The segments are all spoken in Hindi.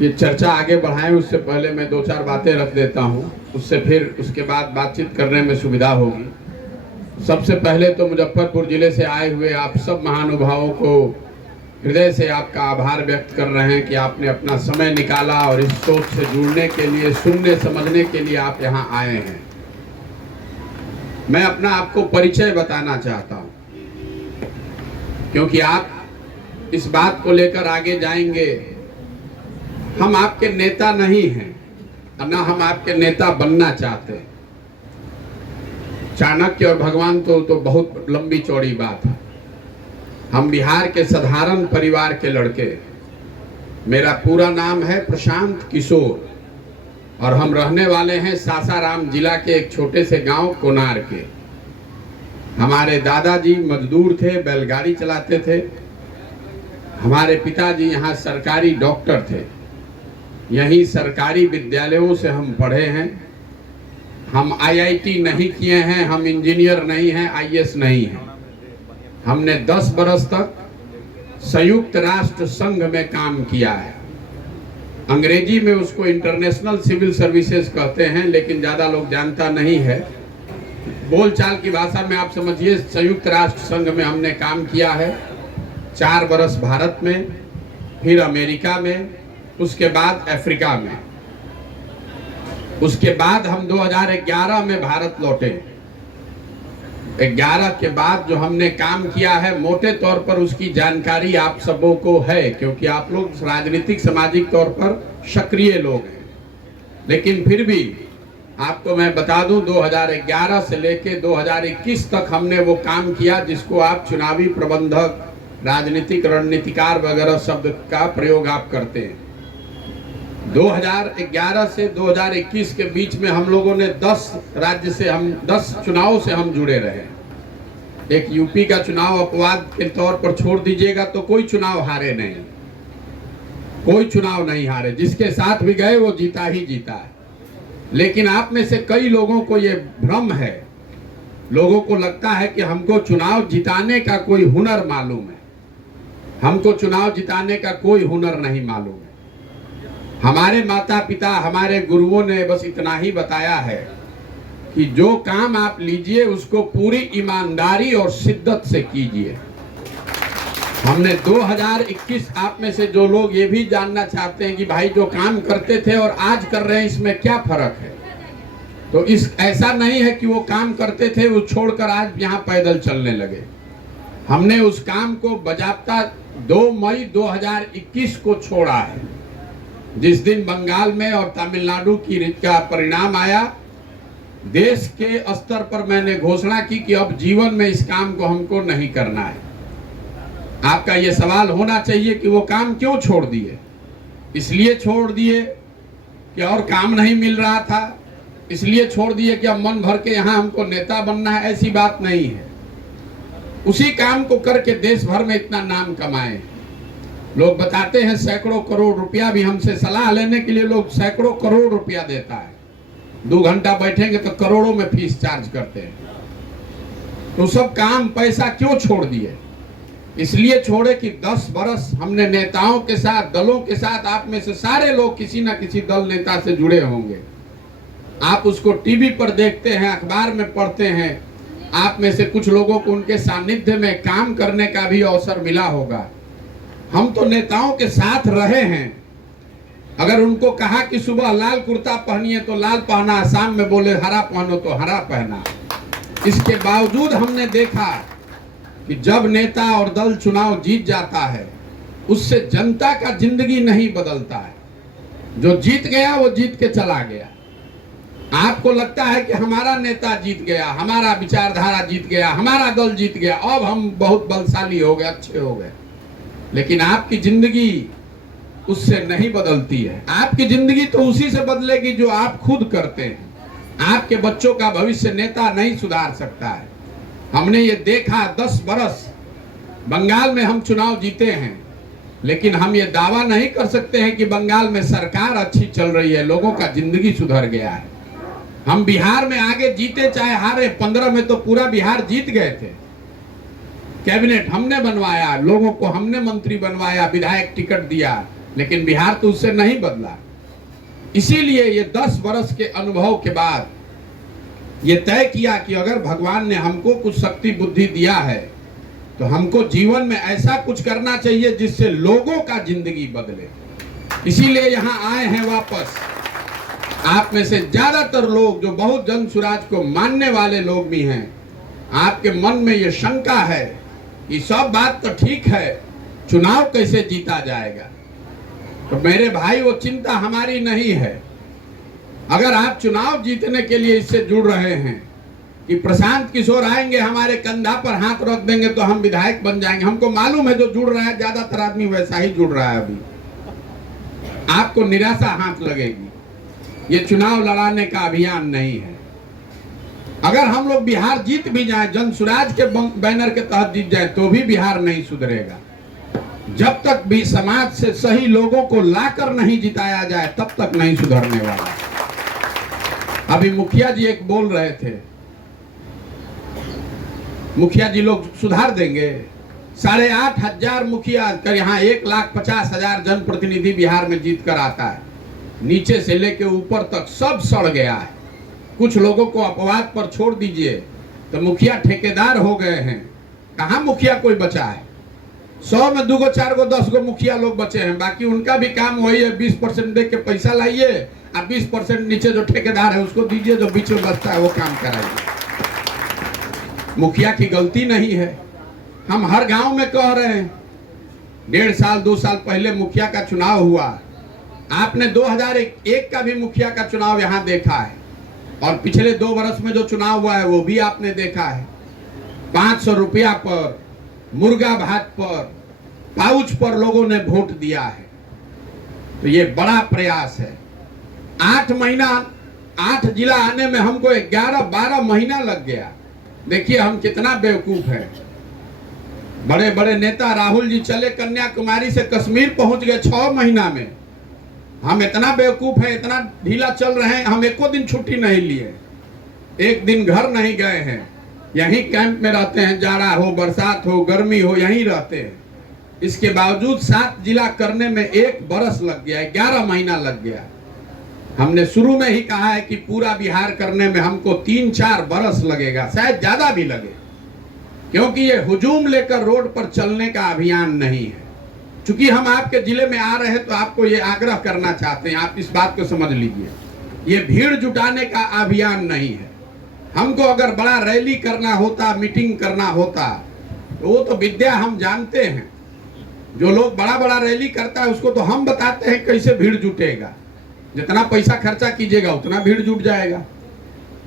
ये चर्चा आगे बढ़ाएं उससे पहले मैं दो चार बातें रख देता हूँ, उससे फिर उसके बाद बातचीत करने में सुविधा होगी। सबसे पहले तो मुजफ्फरपुर जिले से आए हुए आप सब महानुभावों को हृदय से आपका आभार व्यक्त कर रहे हैं कि आपने अपना समय निकाला और इस सोच से जुड़ने के लिए, सुनने समझने के लिए आप यहाँ आए हैं। मैं अपना आपको परिचय बताना चाहता हूँ, क्योंकि आप इस बात को लेकर आगे जाएंगे। हम आपके नेता नहीं हैं और ना हम आपके नेता बनना चाहते। चाणक्य और भगवान तो बहुत लंबी चौड़ी बात है। हम बिहार के साधारण परिवार के लड़के, मेरा पूरा नाम है प्रशांत किशोर और हम रहने वाले हैं सासाराम जिला के एक छोटे से गांव कोनार के। हमारे दादाजी मजदूर थे, बैलगाड़ी चलाते थे। हमारे पिताजी यहाँ सरकारी डॉक्टर थे। यहीं सरकारी विद्यालयों से हम पढ़े हैं। हम आईआईटी नहीं किए हैं, हम इंजीनियर नहीं हैं, आईएएस नहीं हैं। हमने 10 बरस तक संयुक्त राष्ट्र संघ में काम किया है। अंग्रेजी में उसको इंटरनेशनल सिविल सर्विसेज कहते हैं, लेकिन ज़्यादा लोग जानता नहीं है। बोलचाल की भाषा में आप समझिए, संयुक्त राष्ट्र संघ में हमने काम किया है। 4 बरस भारत में, फिर अमेरिका में, उसके बाद अफ्रीका में। उसके बाद हम 2011 में भारत लौटे। 11 के बाद जो हमने काम किया है, मोटे तौर पर उसकी जानकारी आप सबों को है, क्योंकि आप लोग राजनीतिक सामाजिक तौर पर सक्रिय लोग हैं। लेकिन फिर भी आपको मैं बता दूं, 2011 से लेकर 2021 तक हमने वो काम किया जिसको आप चुनावी प्रबंधक, राजनीतिक रणनीतिकार वगैरह शब्द का प्रयोग आप करते हैं। 2011 से 2021 के बीच में हम लोगों ने 10 राज्य से, हम 10 चुनावों से हम जुड़े रहे। एक यूपी का चुनाव अपवाद के तौर पर छोड़ दीजिएगा तो कोई चुनाव हारे नहीं, कोई चुनाव नहीं हारे। जिसके साथ भी गए वो जीता ही जीता है। लेकिन आप में से कई लोगों को ये भ्रम है, लोगों को लगता है कि हमको चुनाव जिताने का कोई हुनर मालूम है। हमको चुनाव जिताने का कोई हुनर नहीं मालूम है। हमारे माता पिता, हमारे गुरुओं ने बस इतना ही बताया है कि जो काम आप लीजिए उसको पूरी ईमानदारी और शिद्दत से कीजिए। हमने 2021, आप में से जो लोग ये भी जानना चाहते हैं कि भाई जो काम करते थे और आज कर रहे हैं इसमें क्या फर्क है, तो ऐसा नहीं है कि वो काम करते थे वो छोड़कर आज यहाँ पैदल चलने लगे। हमने उस काम को बजाबता 2 मई 2021 को छोड़ा है, जिस दिन बंगाल में और तमिलनाडु का परिणाम आया। देश के स्तर पर मैंने घोषणा की कि अब जीवन में इस काम को हमको नहीं करना है। आपका ये सवाल होना चाहिए कि वो काम क्यों छोड़ दिए। इसलिए छोड़ दिए कि और काम नहीं मिल रहा था, इसलिए छोड़ दिए कि अब मन भर के यहाँ हमको नेता बनना है, ऐसी बात नहीं है। उसी काम को करके देश भर में इतना नाम कमाए। लोग बताते हैं सैकड़ों करोड़ रुपया भी, हमसे सलाह लेने के लिए लोग सैकड़ों करोड़ रुपया देता है। 2 घंटा बैठेंगे तो करोड़ों में फीस चार्ज करते हैं। तो सब काम पैसा क्यों छोड़ दिए? इसलिए छोड़े कि 10 बरस हमने नेताओं के साथ, दलों के साथ, आप में से सारे लोग किसी ना किसी दल नेता से जुड़े होंगे। आप उसको टीवी पर देखते हैं, अखबार में पढ़ते हैं। आप में से कुछ लोगों को उनके सानिध्य में काम करने का भी अवसर मिला होगा। हम तो नेताओं के साथ रहे हैं। अगर उनको कहा कि सुबह लाल कुर्ता पहनिए तो लाल पहना, शाम में बोले हरा पहनो तो हरा पहना। इसके बावजूद हमने देखा कि जब नेता और दल चुनाव जीत जाता है, उससे जनता का जिंदगी नहीं बदलता है। जो जीत गया वो जीत के चला गया। आपको लगता है कि हमारा नेता जीत गया, हमारा विचारधारा जीत गया, हमारा दल जीत गया, अब हम बहुत बलशाली हो गए, अच्छे हो गए। लेकिन आपकी जिंदगी उससे नहीं बदलती है। आपकी जिंदगी तो उसी से बदलेगी जो आप खुद करते हैं। आपके बच्चों का भविष्य नेता नहीं सुधार सकता है। हमने ये देखा 10 बरस बंगाल में हम चुनाव जीते हैं, लेकिन हम ये दावा नहीं कर सकते हैं कि बंगाल में सरकार अच्छी चल रही है, लोगों का जिंदगी सुधर गया है। हम बिहार में आगे जीते चाहे हारे, 15 में तो पूरा बिहार जीत गए थे। कैबिनेट हमने बनवाया, लोगों को हमने मंत्री बनवाया, विधायक टिकट दिया, लेकिन बिहार तो उससे नहीं बदला। इसीलिए ये 10 वर्ष के अनुभव के बाद ये तय किया कि अगर भगवान ने हमको कुछ शक्ति बुद्धि दिया है तो हमको जीवन में ऐसा कुछ करना चाहिए जिससे लोगों का जिंदगी बदले। इसीलिए यहाँ आए हैं वापस। आप में से ज्यादातर लोग जो बहुत जन स्वराज को मानने वाले लोग भी हैं, आपके मन में ये शंका है कि सब बात तो ठीक है, चुनाव कैसे जीता जाएगा। तो मेरे भाई, वो चिंता हमारी नहीं है। अगर आप चुनाव जीतने के लिए इससे जुड़ रहे हैं कि प्रशांत किशोर आएंगे, हमारे कंधा पर हाथ रख देंगे तो हम विधायक बन जाएंगे, हमको मालूम है जो जुड़ रहा है ज्यादातर आदमी वैसा ही जुड़ रहा है। अभी आपको निराशा हाथ लगेगी। ये चुनाव लड़ाने का अभियान नहीं है। अगर हम लोग बिहार जीत भी जाए, जन स्वराज के बैनर के तहत जीत जाए, तो भी बिहार नहीं सुधरेगा। जब तक भी समाज से सही लोगों को लाकर नहीं जिताया जाए तब तक नहीं सुधरने वाला। अभी मुखिया जी एक बोल रहे थे, मुखिया जी लोग सुधार देंगे। 8,500 मुखिया कर यहाँ 1,50,000 जनप्रतिनिधि बिहार में जीत कर आता है। नीचे से लेके ऊपर तक सब सड़ गया है। कुछ लोगों को अपवाद पर छोड़ दीजिए तो मुखिया ठेकेदार हो गए हैं। कहाँ मुखिया कोई बचा है? 100 में 2 गो 4 गो 10 गो मुखिया लोग बचे हैं। बाकी उनका भी काम वही है, 20% दे के पैसा लाइए और 20% नीचे जो ठेकेदार है उसको दीजिए, जो बीच में बचता है वो काम कराइए। मुखिया की गलती नहीं है। हम हर गांव में कह रहे हैं, 1.5 साल 2 साल पहले मुखिया का चुनाव हुआ। आपने 2001 का भी मुखिया का चुनाव यहाँ देखा है, और पिछले 2 वर्ष में जो चुनाव हुआ है वो भी आपने देखा है। 500 रुपया पर, मुर्गा भात पर, पाउच पर लोगों ने वोट दिया है। तो ये बड़ा प्रयास है। 8 महीना 8 जिला आने में हमको 11-12 महीना लग गया। देखिए हम कितना बेवकूफ है। बड़े बड़े नेता राहुल जी चले कन्याकुमारी से कश्मीर पहुंच गए 6 महीना में। हम इतना बेवकूफ है, इतना ढीला चल रहे हैं, हम एको दिन छुट्टी नहीं लिए, एक दिन घर नहीं गए हैं। यहीं कैंप में रहते हैं, जाड़ा हो, बरसात हो, गर्मी हो, यहीं रहते हैं। इसके बावजूद 7 जिला करने में 1 बरस लग गया, 11 महीना लग गया। हमने शुरू में ही कहा है कि पूरा बिहार करने में हमको 3-4 बरस लगेगा, शायद ज्यादा भी लगे, क्योंकि ये हुजूम लेकर रोड पर चलने का अभियान नहीं है। चूंकि हम आपके जिले में आ रहे हैं तो आपको ये आग्रह करना चाहते हैं, आप इस बात को समझ लीजिए, ये भीड़ जुटाने का अभियान नहीं है। हमको अगर बड़ा रैली करना होता, मीटिंग करना होता, तो वो तो विद्या हम जानते हैं। जो लोग बड़ा बड़ा रैली करता है उसको तो हम बताते हैं कैसे भीड़ जुटेगा। जितना पैसा खर्चा कीजिएगा उतना भीड़ जुट जाएगा।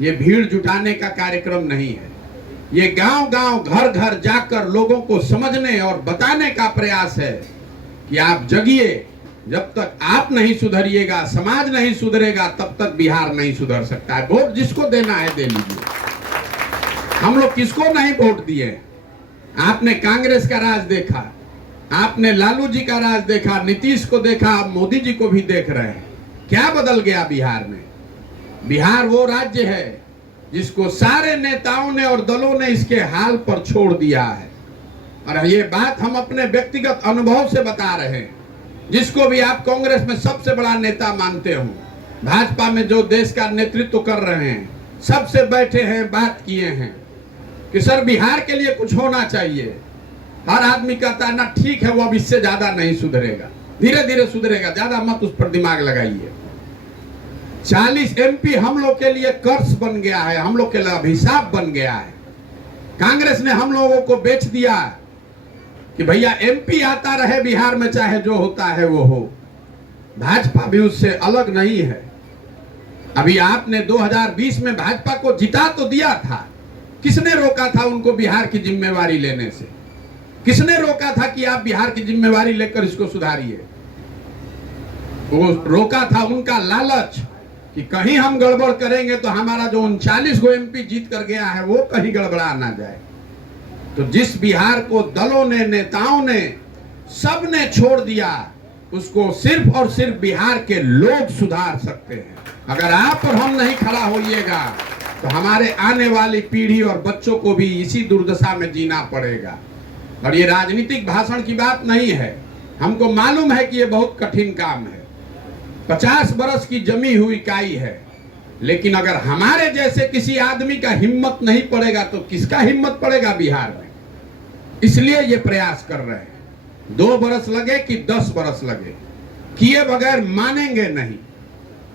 ये भीड़ जुटाने का कार्यक्रम नहीं है। ये गांव गांव, घर घर जाकर लोगों को समझने और बताने का प्रयास है कि आप जगिए। जब तक आप नहीं सुधरिएगा, समाज नहीं सुधरेगा, तब तक बिहार नहीं सुधर सकता है। वोट जिसको देना है दे लीजिए। हम लोग किसको नहीं वोट दिए? आपने कांग्रेस का राज देखा, आपने लालू जी का राज देखा, नीतीश को देखा, आप मोदी जी को भी देख रहे हैं। क्या बदल गया बिहार में? बिहार वो राज्य है जिसको सारे नेताओं ने और दलों ने इसके हाल पर छोड़ दिया है। और ये बात हम अपने व्यक्तिगत अनुभव से बता रहे हैं। जिसको भी आप कांग्रेस में सबसे बड़ा नेता मानते हो, भाजपा में जो देश का नेतृत्व कर रहे हैं, सबसे बैठे हैं, बात किए हैं कि सर बिहार के लिए कुछ होना चाहिए। हर आदमी कहता है ना ठीक है, वो अब इससे ज्यादा नहीं सुधरेगा, धीरे धीरे सुधरेगा, ज्यादा मत उस पर दिमाग लगाइए। 40 MP हम लोग के लिए कर्ज बन गया है, हम लोग के लिए अभिशाप बन गया है। कांग्रेस ने हम लोगों को बेच दिया कि भैया MP आता रहे बिहार में, चाहे जो होता है वो हो। भाजपा भी उससे अलग नहीं है। अभी आपने 2020 में भाजपा को जिता तो दिया था, किसने रोका था उनको बिहार की जिम्मेवारी लेने से? किसने रोका था कि आप बिहार की जिम्मेवारी लेकर इसको सुधारिए? वो रोका था उनका लालच कि कहीं हम गड़बड़ करेंगे तो हमारा जो 39 गो MP जीत कर गया है वो कहीं गड़बड़ा ना जाए। तो जिस बिहार को दलों ने, नेताओं ने, सब ने छोड़ दिया, उसको सिर्फ और सिर्फ बिहार के लोग सुधार सकते हैं। अगर आप और हम नहीं खड़ा होइएगा तो हमारे आने वाली पीढ़ी और बच्चों को भी इसी दुर्दशा में जीना पड़ेगा। और ये राजनीतिक भाषण की बात नहीं है, हमको मालूम है कि ये बहुत कठिन काम है, 50 बरस की जमी हुई इकाई है, लेकिन अगर हमारे जैसे किसी आदमी का हिम्मत नहीं पड़ेगा तो किसका हिम्मत पड़ेगा बिहार में। इसलिए ये प्रयास कर रहे हैं। 2 बरस लगे कि 10 बरस लगे, किए बगैर मानेंगे नहीं।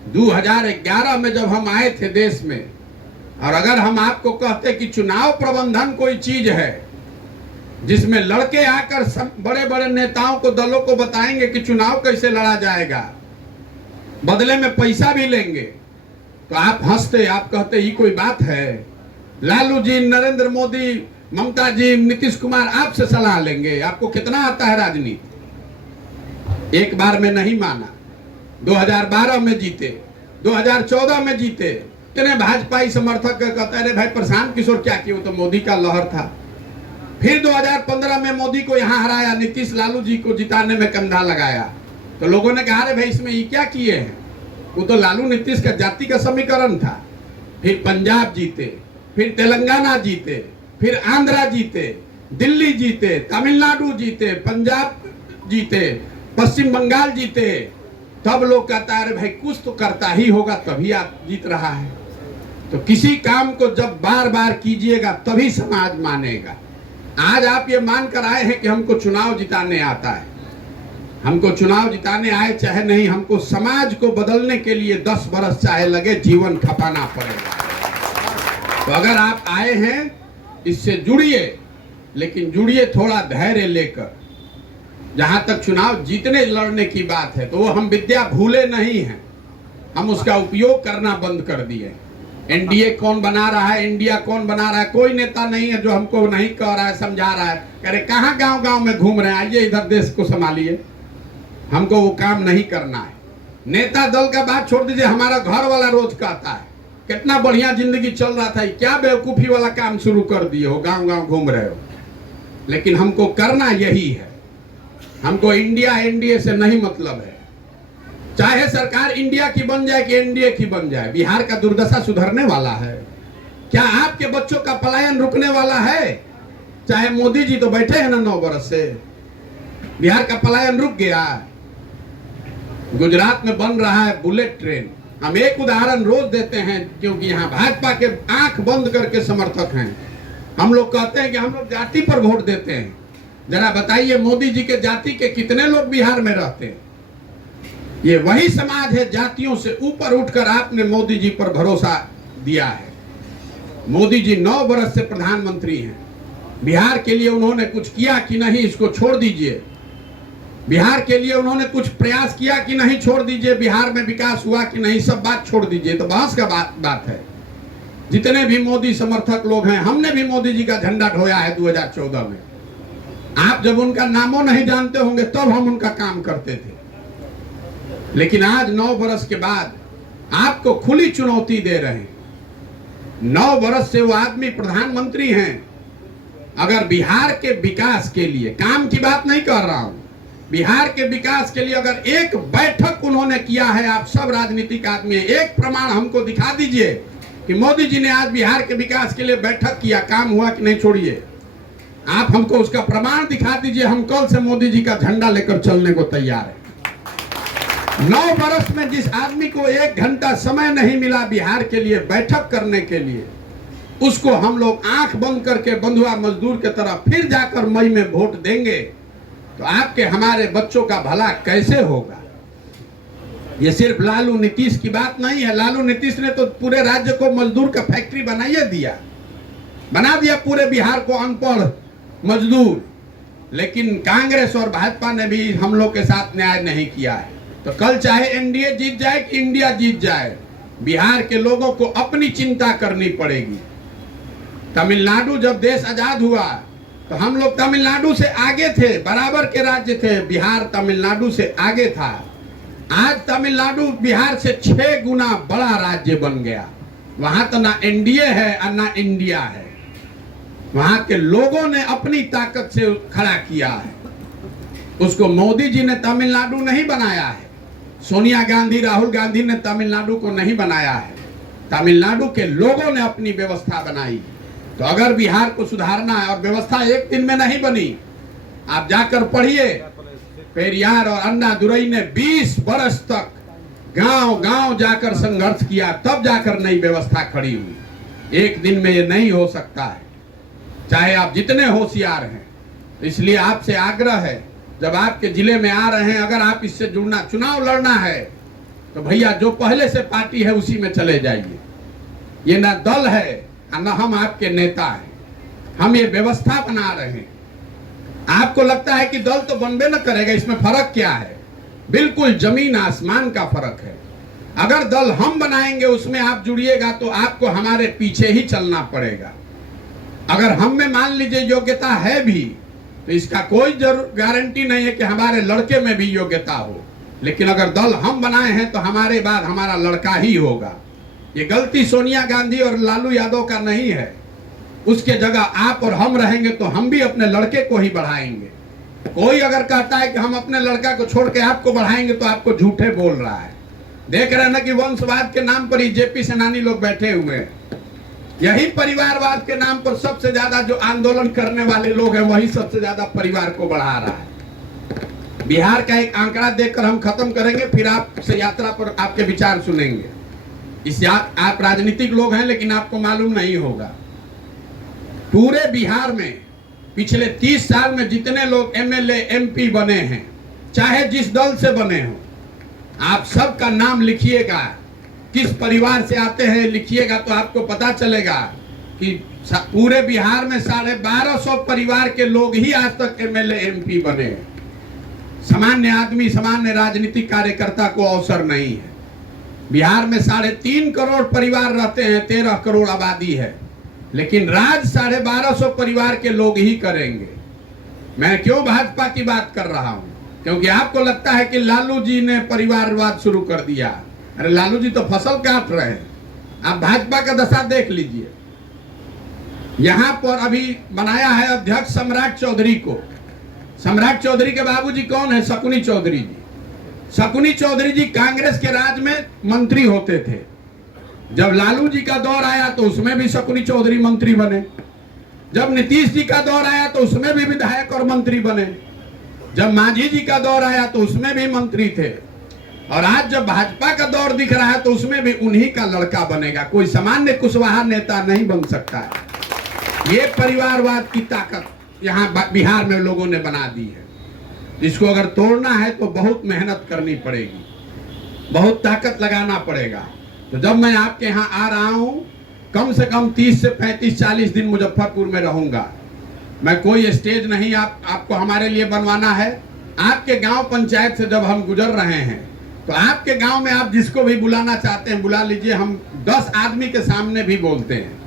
2011 में जब हम आए थे देश में, और अगर हम आपको कहते कि चुनाव प्रबंधन कोई चीज है जिसमें लड़के आकर बड़े बड़े नेताओं को, दलों को बताएंगे कि चुनाव कैसे लड़ा जाएगा, बदले में पैसा भी लेंगे, तो आप हंसते, आप कहते ये कोई बात है। लालू जी, नरेंद्र मोदी, ममता जी, नीतीश कुमार आपसे सलाह लेंगे, आपको कितना आता है राजनीति। एक बार में नहीं माना। 2012 में जीते, 2014 में जीते, इतने भाजपाई समर्थक कहते अरे भाई प्रशांत किशोर क्या किए, वो तो मोदी का लहर था। फिर 2015 में मोदी को यहाँ हराया, नीतीश लालू जी को जिताने में कंधा लगाया, तो लोगों ने कहा अरे भाई इसमें ये क्या किए हैं, वो तो लालू नीतीश का जाति का समीकरण था। फिर पंजाब जीते, फिर तेलंगाना जीते, फिर आंध्रा जीते, दिल्ली जीते, तमिलनाडु जीते, पंजाब जीते, पश्चिम बंगाल जीते। तब लोग कहता है अरे भाई कुछ तो करता ही होगा तभी आप जीत रहा है। तो किसी काम को जब बार बार कीजिएगा तभी समाज मानेगा। आज आप ये मान कर आए हैं कि हमको चुनाव जिताने आता है, हमको चुनाव जिताने आए चाहे नहीं, हमको समाज को बदलने के लिए 10 बरस चाहे लगे, जीवन खपाना पड़ेगा। तो अगर आप आए हैं इससे जुड़िए, लेकिन जुड़िए थोड़ा धैर्य लेकर। जहां तक चुनाव जीतने लड़ने की बात है तो वो हम विद्या भूले नहीं हैं, हम उसका उपयोग करना बंद कर दिए। एनडीए कौन बना रहा है, इंडिया कौन बना रहा है, कोई नेता नहीं है जो हमको नहीं कह रहा है, समझा रहा है, कह रहे कहाँ गांव गांव में घूम रहे हैं, आइए इधर देश को संभालिए। हमको वो काम नहीं करना है। नेता दल का बात छोड़ दीजिए, हमारा घर वाला रोज कहता है कितना बढ़िया जिंदगी चल रहा था, क्या बेवकूफी वाला काम शुरू कर दिए हो, गांव गांव घूम रहे हो। लेकिन हमको करना यही है, हमको इंडिया एनडीए से नहीं मतलब है। चाहे सरकार इंडिया की बन जाए कि एनडीए की बन जाए, बिहार का दुर्दशा सुधरने वाला है क्या? आपके बच्चों का पलायन रुकने वाला है? चाहे मोदी जी तो बैठे हैं ना 9 बरस से, बिहार का पलायन रुक गया। गुजरात में बन रहा है बुलेट ट्रेन। हम एक उदाहरण रोज देते हैं क्योंकि यहाँ भाजपा के आंख बंद करके समर्थक हैं। हम लोग कहते हैं कि हम लोग जाति पर वोट देते हैं। जरा बताइए मोदी जी के जाति के कितने लोग बिहार में रहते हैं? ये वही समाज है, जातियों से ऊपर उठकर आपने मोदी जी पर भरोसा दिया है। मोदी जी 9 बरस से प्रधानमंत्री हैं। बिहार के लिए उन्होंने कुछ किया कि नहीं, इसको छोड़ दीजिए। बिहार के लिए उन्होंने कुछ प्रयास किया कि नहीं, छोड़ दीजिए। बिहार में विकास हुआ कि नहीं, सब बात छोड़ दीजिए। तो बहस का बात है। जितने भी मोदी समर्थक लोग हैं, हमने भी मोदी जी का झंडा ढोया है 2014 में। आप जब उनका नामों नहीं जानते होंगे तब हम उनका काम करते थे, लेकिन आज 9 बरस के बाद आपको खुली चुनौती दे रहे हैं। 9 बरस से वो आदमी प्रधानमंत्री हैं। अगर बिहार के विकास के लिए, काम की बात नहीं कर रहा हूं, बिहार के विकास के लिए अगर एक बैठक उन्होंने किया है, आप सब राजनीतिक आदमी, एक प्रमाण हमको दिखा दीजिए कि मोदी जी ने आज बिहार के विकास के लिए बैठक किया, काम हुआ कि नहीं, छोड़िए। आप हमको उसका प्रमाण दिखा दीजिए, हम कल से मोदी जी का झंडा लेकर चलने को तैयार है। 9 बरस में जिस आदमी को 1 घंटा समय नहीं मिला बिहार के लिए बैठक करने के लिए, उसको हम लोग आंख बंद करके बंधुआ मजदूर के तरह फिर जाकर मई में वोट देंगे तो आपके हमारे बच्चों का भला कैसे होगा? ये सिर्फ लालू नीतीश की बात नहीं है। लालू नीतीश ने तो पूरे राज्य को मजदूर का फैक्ट्री बना दिया पूरे बिहार को अनपढ़ मजदूर। लेकिन कांग्रेस और भाजपा ने भी हम लोग के साथ न्याय नहीं किया है। तो कल चाहे एनडीए जीत जाए कि इंडिया जीत जाए, बिहार के लोगों को अपनी चिंता करनी पड़ेगी। तमिलनाडु जब देश आजाद हुआ तो हम लोग तमिलनाडु से आगे थे, बराबर के राज्य थे। बिहार तमिलनाडु से आगे था। आज तमिलनाडु बिहार से 6 गुना बड़ा राज्य बन गया। वहां तो ना एनडीए है और ना इंडिया है। वहां के लोगों ने अपनी ताकत से खड़ा किया है। उसको मोदी जी ने तमिलनाडु नहीं बनाया है, सोनिया गांधी, राहुल गांधी ने तमिलनाडु को नहीं बनाया है। तमिलनाडु के लोगों ने अपनी व्यवस्था बनाई। तो अगर बिहार को सुधारना है, और व्यवस्था एक दिन में नहीं बनी, आप जाकर पढ़िए पेरियार और अन्ना दुरई ने 20 बरस तक गांव गांव जाकर संघर्ष किया, तब जाकर नई व्यवस्था खड़ी हुई। एक दिन में ये नहीं हो सकता है, चाहे आप जितने होशियार हैं। इसलिए आपसे आग्रह है, जब आपके जिले में आ रहे हैं, अगर आप इससे जुड़ना, चुनाव लड़ना है तो भैया जो पहले से पार्टी है उसी में चले जाइए। ये ना दल है न हम आपके नेता हैं, हम ये व्यवस्था बना रहे हैं। आपको लगता है कि दल तो बनबे न करेगा, इसमें फर्क क्या है? बिल्कुल जमीन आसमान का फर्क है। अगर दल हम बनाएंगे उसमें आप जुड़िएगा तो आपको हमारे पीछे ही चलना पड़ेगा। अगर हम में मान लीजिए योग्यता है भी तो इसका कोई गारंटी नहीं है कि हमारे लड़के में भी योग्यता हो। लेकिन अगर दल हम बनाए हैं तो हमारे बाद हमारा लड़का ही होगा। ये गलती सोनिया गांधी और लालू यादव का नहीं है। उसके जगह आप और हम रहेंगे तो हम भी अपने लड़के को ही बढ़ाएंगे। कोई अगर कहता है कि हम अपने लड़का को छोड़ के आपको बढ़ाएंगे तो आपको झूठे बोल रहा है। देख रहे हैं ना कि वंशवाद के नाम पर ही जेपी सेनानी लोग बैठे हुए हैं। यही परिवारवाद के नाम पर सबसे ज्यादा जो आंदोलन करने वाले लोग हैं वही सबसे ज्यादा परिवार को बढ़ा रहा है। बिहार का एक आंकड़ा देखकर हम खत्म करेंगे, फिर आपसे यात्रा पर आपके विचार सुनेंगे। आप राजनीतिक लोग हैं लेकिन आपको मालूम नहीं होगा, पूरे बिहार में पिछले 30 साल में जितने लोग एमएलए एमपी बने हैं, चाहे जिस दल से बने हो, आप सबका नाम लिखिएगा, किस परिवार से आते हैं लिखिएगा तो आपको पता चलेगा कि पूरे बिहार में 1250 परिवार के लोग ही आज तक एमएलए एमपी बने हैं। सामान्य आदमी, सामान्य राजनीतिक कार्यकर्ता को अवसर नहीं है। बिहार में 3.5 करोड़ परिवार रहते हैं, 13 करोड़ आबादी है, लेकिन राज 1250 परिवार के लोग ही करेंगे। मैं क्यों भाजपा की बात कर रहा हूं? क्योंकि आपको लगता है कि लालू जी ने परिवारवाद शुरू कर दिया। अरे लालू जी तो फसल काट रहे हैं, आप भाजपा का दशा देख लीजिए। यहां पर अभी बनाया है अध्यक्ष सम्राट चौधरी को। सम्राट चौधरी के बाबूजी कौन है? शकुनी चौधरी जी। शकुनी चौधरी जी कांग्रेस के राज में मंत्री होते थे। जब लालू जी का दौर आया तो उसमें भी शकुनी चौधरी मंत्री बने। जब नीतीश जी का दौर आया तो उसमें भी विधायक और मंत्री बने। जब मांझी जी का दौर आया तो उसमें भी मंत्री थे। और आज जब भाजपा का दौर दिख रहा है तो उसमें भी उन्हीं का लड़का बनेगा। कोई सामान्य कुशवाहा नेता नहीं बन सकता है। ये परिवारवाद की ताकत यहाँ बिहार में लोगों ने बना दी है। इसको अगर तोड़ना है तो बहुत मेहनत करनी पड़ेगी, बहुत ताकत लगाना पड़ेगा। तो जब मैं आपके यहाँ आ रहा हूँ, कम से कम 30 से 35-40 दिन मुजफ्फरपुर में रहूंगा। मैं कोई स्टेज नहीं आपको हमारे लिए बनवाना है। आपके गांव पंचायत से जब हम गुजर रहे हैं तो आपके गांव में आप जिसको भी बुलाना चाहते हैं बुला लीजिए। हम 10 आदमी के सामने भी बोलते हैं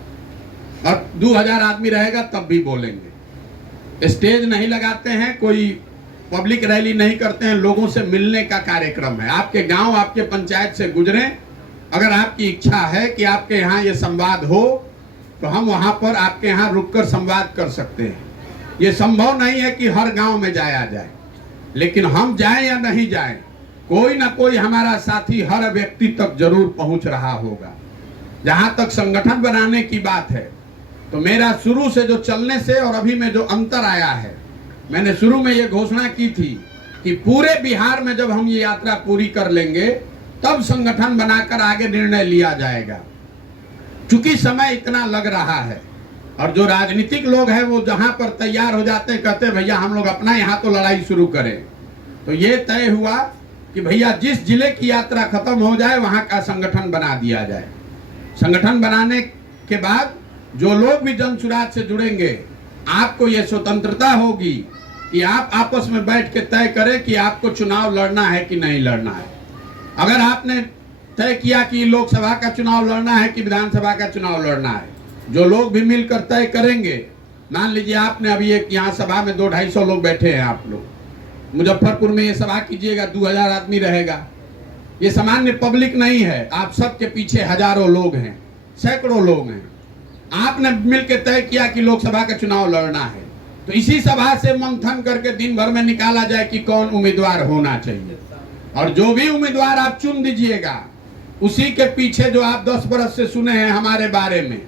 और 2000 आदमी रहेगा तब भी बोलेंगे। स्टेज नहीं लगाते हैं, कोई पब्लिक रैली नहीं करते हैं, लोगों से मिलने का कार्यक्रम है। आपके गांव, आपके पंचायत से गुजरें। अगर आपकी इच्छा है कि आपके यहाँ ये संवाद हो तो हम वहाँ पर आपके यहाँ रुककर संवाद कर सकते हैं। ये संभव नहीं है कि हर गांव में जाया जाए, लेकिन हम जाएं या नहीं जाएं, कोई ना कोई हमारा साथी हर व्यक्ति तक जरूर पहुंच रहा होगा। जहाँ तक संगठन बनाने की बात है तो मेरा शुरू से जो चलने से और अभी में जो अंतर आया है, मैंने शुरू में ये घोषणा की थी कि पूरे बिहार में जब हम ये यात्रा पूरी कर लेंगे तब संगठन बनाकर आगे निर्णय लिया जाएगा। चूंकि समय इतना लग रहा है और जो राजनीतिक लोग हैं वो जहां पर तैयार हो जाते हैं, कहते हैं भैया हम लोग अपना यहाँ तो लड़ाई शुरू करें। तो ये तय हुआ कि भैया जिस जिले की यात्रा खत्म हो जाए वहां का संगठन बना दिया जाए। संगठन बनाने के बाद जो लोग भी जन सुराज से जुड़ेंगे, आपको ये स्वतंत्रता होगी कि आप आपस में बैठ के तय करें कि आपको चुनाव लड़ना है कि नहीं लड़ना है। अगर आपने तय किया कि लोकसभा का चुनाव लड़ना है कि विधानसभा का चुनाव लड़ना है, जो लोग भी मिलकर तय करेंगे। मान लीजिए आपने अभी एक यहाँ सभा में 200-250 लोग बैठे हैं, आप लोग मुजफ्फरपुर में ये सभा कीजिएगा, 2000 आदमी रहेगा। ये सामान्य पब्लिक नहीं है, आप सबके पीछे हजारों लोग हैं, सैकड़ों लोग हैं। आपने मिलकर तय किया कि लोकसभा का चुनाव लड़ना है, तो इसी सभा से मंथन करके दिन भर में निकाला जाए कि कौन उम्मीदवार होना चाहिए। और जो भी उम्मीदवार आप चुन दीजिएगा, उसी के पीछे जो आप 10 बरस से सुने हैं हमारे बारे में,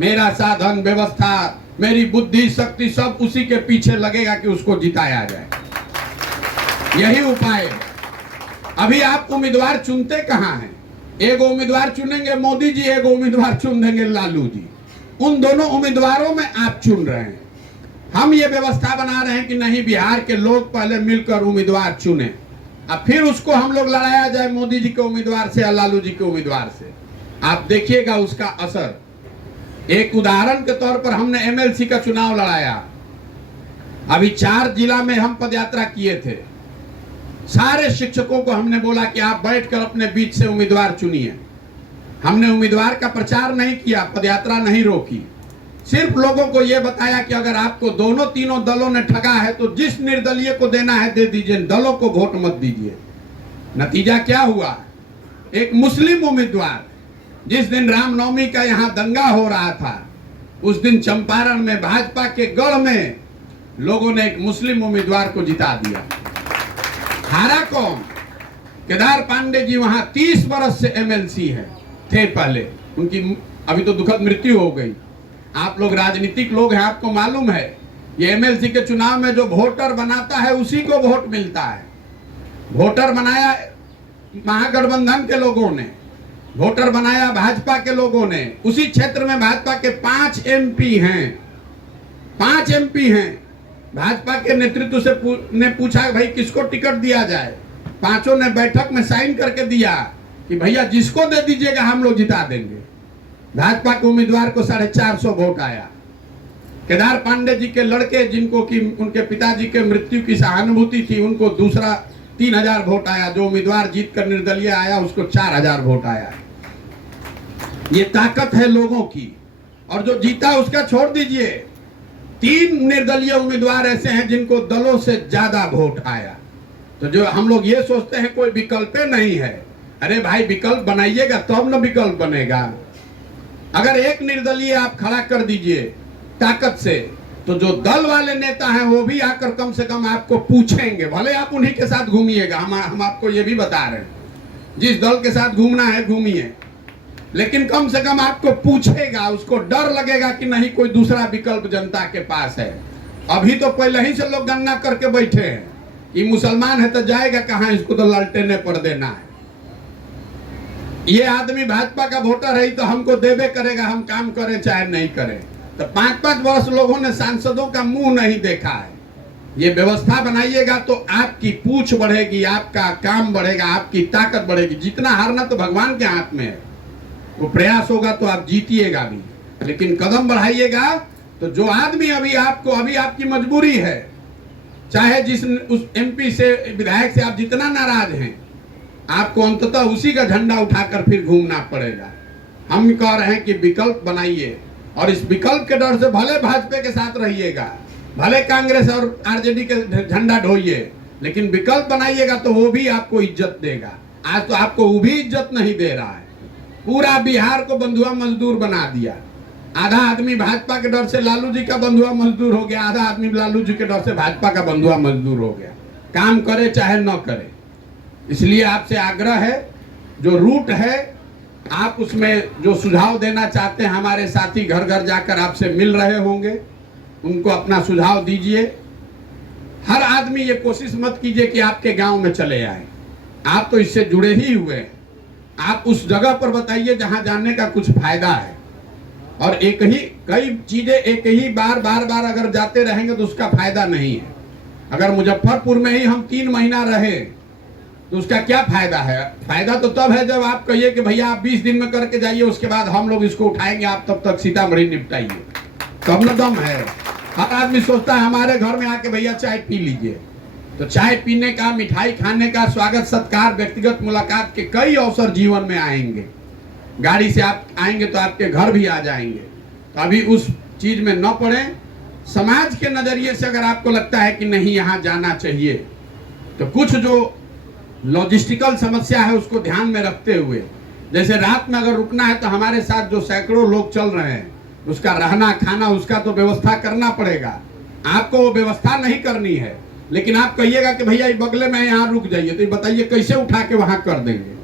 मेरा साधन, व्यवस्था, मेरी बुद्धि, शक्ति, सब उसी के पीछे लगेगा कि उसको जिताया जाए। यही उपाय है। अभी आप उम्मीदवार चुनते कहाँ हैं? एक उम्मीदवार चुनेंगे मोदी जी, एक उम्मीदवार चुन देंगे लालू जी। उन दोनों उम्मीदवारों में आप चुन रहे हैं। हम ये व्यवस्था बना रहे हैं कि नहीं, बिहार के लोग पहले मिलकर उम्मीदवार चुने, अब फिर उसको हम लोग लड़ाया जाए मोदी जी के उम्मीदवार से या लालू जी के उम्मीदवार से। आप देखिएगा उसका असर। एक उदाहरण के तौर पर हमने एमएलसी का चुनाव लड़ाया। अभी 4 जिला में हम पदयात्रा किए थे। सारे शिक्षकों को हमने बोला कि आप बैठकर अपने बीच से उम्मीदवार चुनिए। हमने उम्मीदवार का प्रचार नहीं किया, पदयात्रा नहीं रोकी, सिर्फ लोगों को यह बताया कि अगर आपको दोनों तीनों दलों ने ठगा है तो जिस निर्दलीय को देना है दे दीजिए, दलों को वोट मत दीजिए। नतीजा क्या हुआ? एक मुस्लिम उम्मीदवार, जिस दिन रामनवमी का यहां दंगा हो रहा था, उस दिन चंपारण में भाजपा के गढ़ में लोगों ने एक मुस्लिम उम्मीदवार को जिता दिया। हारा कौन? केदार पांडे जी वहां 30 वर्ष से एमएलसी थे पहले। उनकी अभी तो दुखद मृत्यु हो गई। आप लोग राजनीतिक लोग हैं, आपको मालूम है ये एमएलसी के चुनाव में जो वोटर बनाता है उसी को वोट मिलता है। वोटर बनाया महागठबंधन के लोगों ने, वोटर बनाया भाजपा के लोगों ने। उसी क्षेत्र में भाजपा के 5 एमपी हैं, 5 एमपी हैं। भाजपा के नेतृत्व से ने पूछा भाई किसको टिकट दिया जाए, पांचों ने बैठक में साइन करके दिया कि भैया जिसको दे दीजिएगा हम लोग जिता देंगे। भाजपा के उम्मीदवार को 450 वोट आया। केदार पांडे जी के लड़के, जिनको कि उनके पिताजी के मृत्यु की सहानुभूति थी, उनको दूसरा 3000 वोट आया। जो उम्मीदवार जीत कर निर्दलीय आया उसको 4000 वोट आया। ये ताकत है लोगों की। और जो जीता उसका छोड़ दीजिए, 3 निर्दलीय उम्मीदवार ऐसे हैं जिनको दलों से ज्यादा वोट आया। तो जो हम लोग ये सोचते हैं कोई विकल्प नहीं है, अरे भाई विकल्प बनाइएगा तब न विकल्प बनेगा। अगर एक निर्दलीय आप खड़ा कर दीजिए ताकत से, तो जो दल वाले नेता हैं वो भी आकर कम से कम आपको पूछेंगे। भले आप उन्हीं के साथ घूमिएगा, हम आपको ये भी बता रहे हैं, जिस दल के साथ घूमना है घूमिए, लेकिन कम से कम आपको पूछेगा। उसको डर लगेगा कि नहीं कोई दूसरा विकल्प जनता के पास है। अभी तो पहले ही से लोग गणना करके बैठे हैं कि मुसलमान है तो जाएगा कहां, इसको तो ललटेने पर देना है। ये आदमी भाजपा का वोटर है तो हमको देवे करेगा, हम काम करें चाहे नहीं करें। तो 5-5 वर्ष लोगों ने सांसदों का मुंह नहीं देखा है। ये व्यवस्था बनाइएगा तो आपकी पूछ बढ़ेगी, आपका काम बढ़ेगा, आपकी ताकत बढ़ेगी। जितना हारना तो भगवान के हाथ में है, वो प्रयास होगा तो आप जीतिएगा भी, लेकिन कदम बढ़ाइएगा। तो जो आदमी अभी आपकी मजबूरी है, चाहे जिस उस एमपी से विधायक से आप जितना नाराज हैं, आपको अंततः उसी का झंडा उठाकर फिर घूमना पड़ेगा। हम कह रहे हैं कि विकल्प बनाइए, और इस विकल्प के डर से भले भाजपा के साथ रहिएगा, भले कांग्रेस और आरजेडी के झंडा ढोइए, लेकिन विकल्प बनाइएगा तो वो भी आपको इज्जत देगा। आज तो आपको वो भी इज्जत नहीं दे रहा है। पूरा बिहार को बंधुआ मजदूर बना दिया। आधा आदमी भाजपा के डर से लालू जी का बंधुआ मजदूर हो गया, आधा आदमी लालू जी के डर से भाजपा का बंधुआ मजदूर हो गया। काम करे चाहे न करे। इसलिए आपसे आग्रह है, जो रूट है आप उसमें जो सुझाव देना चाहते हैं, हमारे साथी घर घर जाकर आपसे मिल रहे होंगे, उनको अपना सुझाव दीजिए। हर आदमी ये कोशिश मत कीजिए कि आपके गांव में चले आए, आप तो इससे जुड़े ही हुए हैं। आप उस जगह पर बताइए जहां जाने का कुछ फायदा है। और कई चीजें एक ही बार अगर जाते रहेंगे तो उसका फायदा नहीं है। अगर मुजफ्फरपुर में ही हम 3 महीना रहे तो उसका क्या फायदा है? फायदा तो तब है जब आप कहिए कि भैया आप 20 दिन में करके जाइए, उसके बाद हम लोग इसको उठाएंगे, आप तब तक सीतामढ़ी निपटाइए, तब न दम है। हर आदमी सोचता है हमारे घर में आके भैया चाय पी लीजिए। तो चाय पीने का, मिठाई खाने का, स्वागत सत्कार, व्यक्तिगत मुलाकात के कई अवसर जीवन में आएंगे। गाड़ी से आप आएंगे तो आपके घर भी आ जाएंगे। तो अभी उस चीज में न पड़े। समाज के नजरिए से अगर आपको लगता है कि नहीं यहाँ जाना चाहिए, तो कुछ जो लॉजिस्टिकल समस्या है उसको ध्यान में रखते हुए, जैसे रात में अगर रुकना है तो हमारे साथ जो सैकड़ों लोग चल रहे हैं, उसका रहना खाना उसका तो व्यवस्था करना पड़ेगा। आपको वो व्यवस्था नहीं करनी है, लेकिन आप कहिएगा कि भैया बगले में यहाँ रुक जाइए, तो बताइए कैसे उठा के वहां कर देंगे?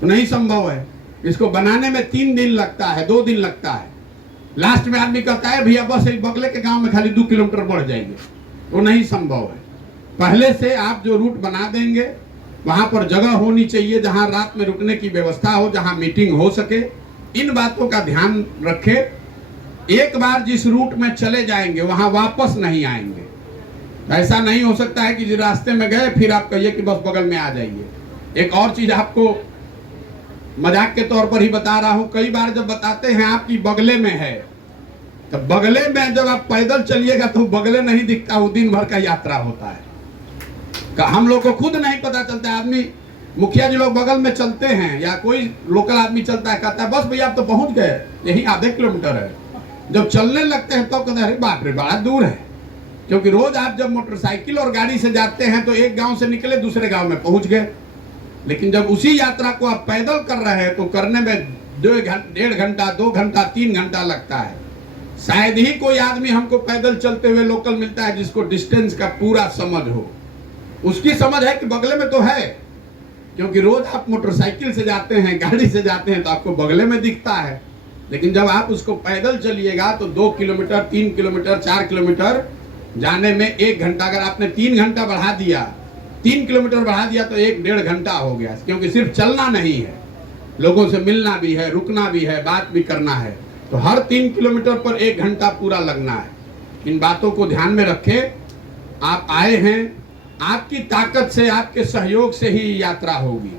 तो नहीं संभव है। इसको बनाने में 3 दिन लगता है, 2 दिन लगता है। लास्ट में आदमी कहता है भैया बस बगले के गांव में खाली 2 किलोमीटर बढ़ जाइए, तो नहीं संभव है। पहले से आप जो रूट बना देंगे वहां पर जगह होनी चाहिए जहां रात में रुकने की व्यवस्था हो, जहां मीटिंग हो सके। इन बातों का ध्यान रखें। एक बार जिस रूट में चले जाएंगे वहां वापस नहीं आएंगे। ऐसा नहीं हो सकता है कि जिस रास्ते में गए फिर आप कहिए कि बस बगल में आ जाइए। एक और चीज आपको मजाक के तौर पर ही बता रहा हूं, कई बार जब बताते हैं आपकी बगले में है, तो बगले में जब आप पैदल चलिएगा तो बगले नहीं दिखता, वो दिन भर का यात्रा होता है। हम लोग को खुद नहीं पता चलता। आदमी, मुखिया जी लोग बगल में चलते हैं या कोई लोकल आदमी चलता है, कहता है बस भैया आप तो पहुंच गए, यही आधे किलोमीटर है। जब चलने लगते हैं तब कहते हैं अरे बाप रे बड़ा दूर है। क्योंकि रोज आप जब मोटरसाइकिल और गाड़ी से जाते हैं तो एक गांव से निकले दूसरे गांव में पहुंच गए, लेकिन जब उसी यात्रा को आप पैदल कर रहे हैं तो करने में 1.5 घंटा 2 घंटा 3 घंटा लगता है। शायद ही कोई आदमी हमको पैदल चलते हुए लोकल मिलता है जिसको डिस्टेंस का पूरा समझ हो। उसकी समझ है कि बगले में तो है, क्योंकि रोज आप मोटरसाइकिल से जाते हैं, गाड़ी से जाते हैं तो आपको बगले में दिखता है। लेकिन जब आप उसको पैदल चलिएगा तो 2 किलोमीटर 3 किलोमीटर 4 किलोमीटर जाने में 1 घंटा, अगर आपने 3 घंटा बढ़ा दिया, 3 किलोमीटर बढ़ा दिया तो 1-1.5 घंटा हो गया। क्योंकि सिर्फ चलना नहीं है, लोगों से मिलना भी है, रुकना भी है, बात भी करना है। तो हर 3 किलोमीटर पर 1 घंटा पूरा लगना है। इन बातों को ध्यान में रखें। आप आए हैं, आपकी ताकत से, आपके सहयोग से ही यात्रा होगी।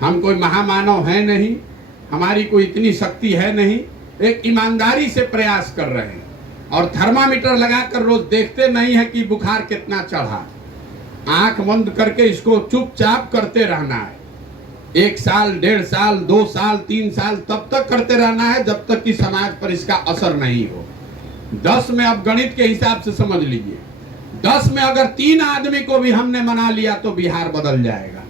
हम कोई महामानव है नहीं, हमारी कोई इतनी शक्ति है नहीं। एक ईमानदारी से प्रयास कर रहे हैं और थर्मामीटर लगाकर रोज देखते नहीं है कि बुखार कितना चढ़ा। आंख बंद करके इसको चुपचाप करते रहना है। 1 साल 1.5 साल 2 साल 3 साल तब तक करते रहना है जब तक कि समाज पर इसका असर नहीं हो। 10 में अब गणित के हिसाब से समझ लीजिए, 10 में अगर 3 आदमी को भी हमने मना लिया तो बिहार बदल जाएगा।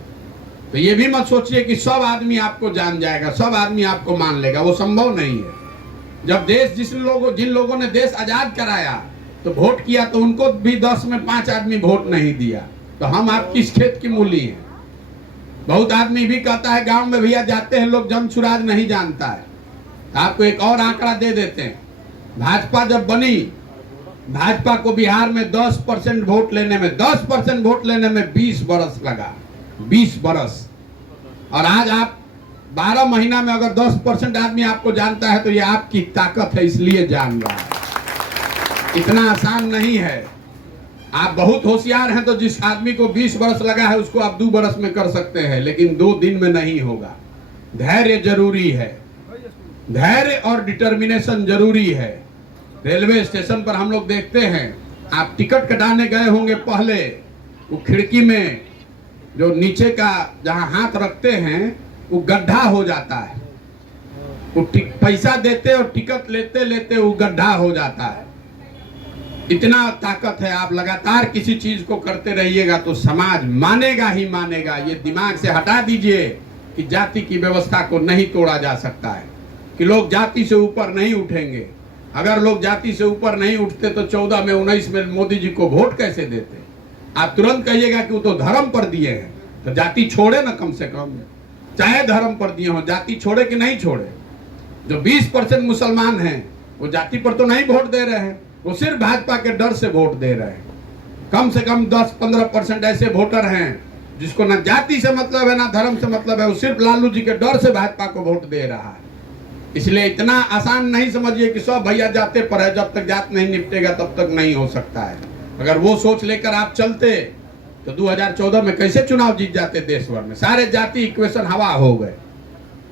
तो ये भी मत सोचिए कि सब आदमी आपको जान जाएगा, सब आदमी आपको मान लेगा, वो संभव नहीं है। जब देश जिन लोगों ने देश आजाद कराया तो वोट किया तो उनको भी 10 में 5 आदमी वोट नहीं दिया। तो हम आप किस खेत की मूली हैं? बहुत आदमी भी कहता है गांव में भैया जाते हैं लोग जम सुराज नहीं जानता है। आपको एक और आंकड़ा दे देते हैं। भाजपा जब बनी, भाजपा को बिहार में 10% वोट लेने में 10% वोट लेने में 20 बरस लगा, 20 बरस। और आज आप 12 महीना में अगर 10% आदमी आपको जानता है तो ये आपकी ताकत है, इसलिए जान रहा है। इतना आसान नहीं है। आप बहुत होशियार हैं तो जिस आदमी को 20 बरस लगा है उसको आप 2 बरस में कर सकते हैं, लेकिन 2 दिन में नहीं होगा। धैर्य जरूरी है, धैर्य और डिटर्मिनेशन जरूरी है। रेलवे स्टेशन पर हम लोग देखते हैं, आप टिकट कटाने गए होंगे, पहले वो खिड़की में जो नीचे का जहां हाथ रखते हैं वो गड्ढा हो जाता है। वो पैसा देते और टिकट लेते लेते वो गड्ढा हो जाता है। इतना ताकत है। आप लगातार किसी चीज को करते रहिएगा तो समाज मानेगा ही मानेगा। ये दिमाग से हटा दीजिए कि जाति की व्यवस्था को नहीं तोड़ा जा सकता है, कि लोग जाति से ऊपर नहीं उठेंगे। अगर लोग जाति से ऊपर नहीं उठते तो 14 में 19 में मोदी जी को वोट कैसे देते? आप तुरंत कहिएगा कि वो तो धर्म पर दिए हैं, तो जाति छोड़े ना, कम से कम चाहे धर्म पर दिए हो, जाति छोड़े कि नहीं छोड़े। जो 20% मुसलमान हैं वो जाति पर तो नहीं वोट दे रहे हैं, वो सिर्फ भाजपा के डर से वोट दे रहे हैं। कम से कम 10-15% ऐसे वोटर हैं जिसको ना जाति से मतलब है ना धर्म से मतलब है, वो सिर्फ लालू जी के डर से भाजपा को वोट दे रहा है। इसलिए इतना आसान नहीं समझिए कि सब भैया जाते पर है, जब तक जात नहीं निपटेगा तब तक नहीं हो सकता है। अगर वो सोच लेकर आप चलते तो 2014 में कैसे चुनाव जीत जाते देश भर में। सारे जाति इक्वेशन हवा हो गए।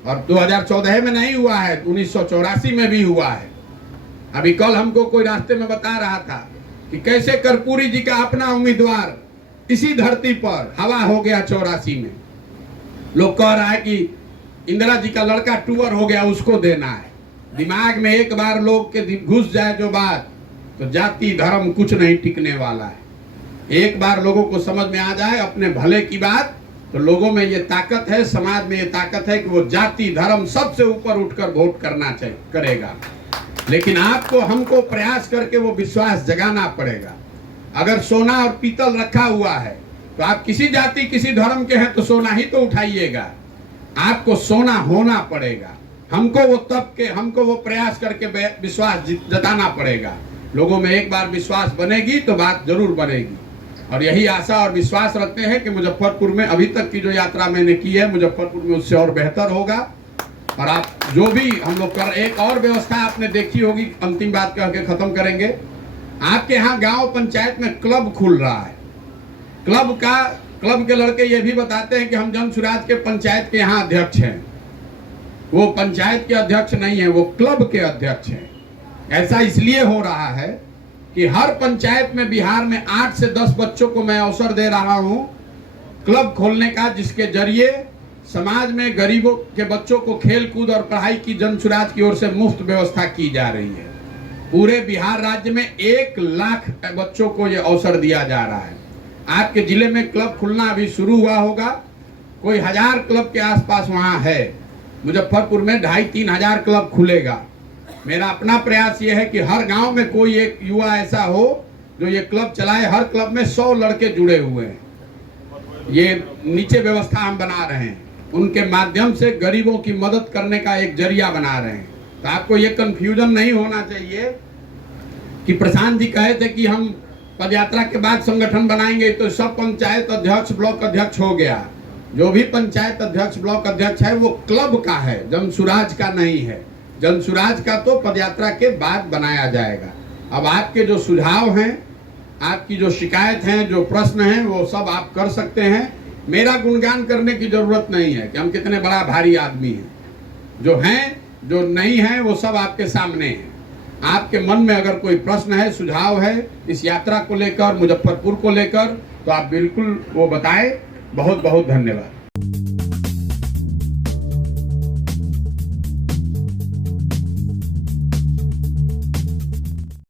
और 2014 में नहीं हुआ है, 1984 में भी हुआ है। अभी कल हमको कोई रास्ते में बता रहा था कि कैसे कर्पूरी जी का अपना उम्मीदवार इसी धरती पर हवा हो गया 84 में। लोग कह रहा है कि इंदिरा जी का लड़का टूअर हो गया, उसको देना है। दिमाग में एक बार लोग के घुस जाए जो बात, तो जाति धर्म कुछ नहीं टिकने वाला है। एक बार लोगों को समझ में आ जाए अपने भले की बात, तो लोगों में ये ताकत है, समाज में ये ताकत है कि वो जाति धर्म सबसे ऊपर उठकर वोट करना चाहिए, करेगा। लेकिन आपको हमको प्रयास करके वो विश्वास जगाना पड़ेगा। अगर सोना और पीतल रखा हुआ है तो आप किसी जाति किसी धर्म के हैं तो सोना ही तो उठाइएगा। आपको सोना होना पड़ेगा। हमको वो प्रयास करके विश्वास जताना पड़ेगा। लोगों में एक बार विश्वास बनेगी तो बात जरूर बनेगी। और यही आशा और विश्वास रखते हैं कि मुजफ्फरपुर में अभी तक की जो यात्रा मैंने की है, मुजफ्फरपुर में उससे और बेहतर होगा। और आप जो भी हम लोग कर, एक और व्यवस्था आपने देखी होगी, अंतिम बात कह के खत्म करेंगे। आपके यहाँ गांव पंचायत में क्लब खुल रहा है। क्लब के लड़के ये भी बताते हैं कि हम जन सुराज के पंचायत के यहाँ अध्यक्ष हैं। वो पंचायत के अध्यक्ष नहीं है, वो क्लब के अध्यक्ष हैं। ऐसा इसलिए हो रहा है कि हर पंचायत में बिहार में 8 से 10 बच्चों को मैं अवसर दे रहा हूं क्लब खोलने का, जिसके जरिए समाज में गरीबों के बच्चों को खेल कूद और पढ़ाई की जन सुराज की ओर से मुफ्त व्यवस्था की जा रही है। पूरे बिहार राज्य में 1 लाख बच्चों को यह अवसर दिया जा रहा है। आपके जिले में क्लब खुलना अभी शुरू हुआ होगा, कोई 1000 क्लब के आसपास वहां है। मुजफ्फरपुर में 2,500-3 हजार क्लब खुलेगा। मेरा अपना प्रयास ये है कि हर गांव में कोई एक युवा ऐसा हो जो ये क्लब चलाए। हर क्लब में 100 लड़के जुड़े हुए हैं। ये नीचे व्यवस्था हम बना रहे हैं, उनके माध्यम से गरीबों की मदद करने का एक जरिया बना रहे हैं। तो आपको ये कंफ्यूजन नहीं होना चाहिए कि प्रशांत जी कहे थे कि हम पदयात्रा के बाद संगठन बनाएंगे तो सब पंचायत अध्यक्ष ब्लॉक अध्यक्ष हो गया। जो भी पंचायत अध्यक्ष ब्लॉक अध्यक्ष है वो क्लब का है, जन सुराज का नहीं है। जन सुराज का तो पदयात्रा के बाद बनाया जाएगा। अब आपके जो सुझाव हैं, आपकी जो शिकायत हैं, जो प्रश्न हैं, वो सब आप कर सकते हैं। मेरा गुणगान करने की जरूरत नहीं है कि हम कितने बड़ा भारी आदमी हैं। जो हैं, जो नहीं हैं, वो सब आपके सामने हैं। आपके मन में अगर कोई प्रश्न है, सुझाव है इस यात्रा को लेकर, मुजफ्फरपुर को लेकर, तो आप बिल्कुल वो बताएं। बहुत बहुत धन्यवाद।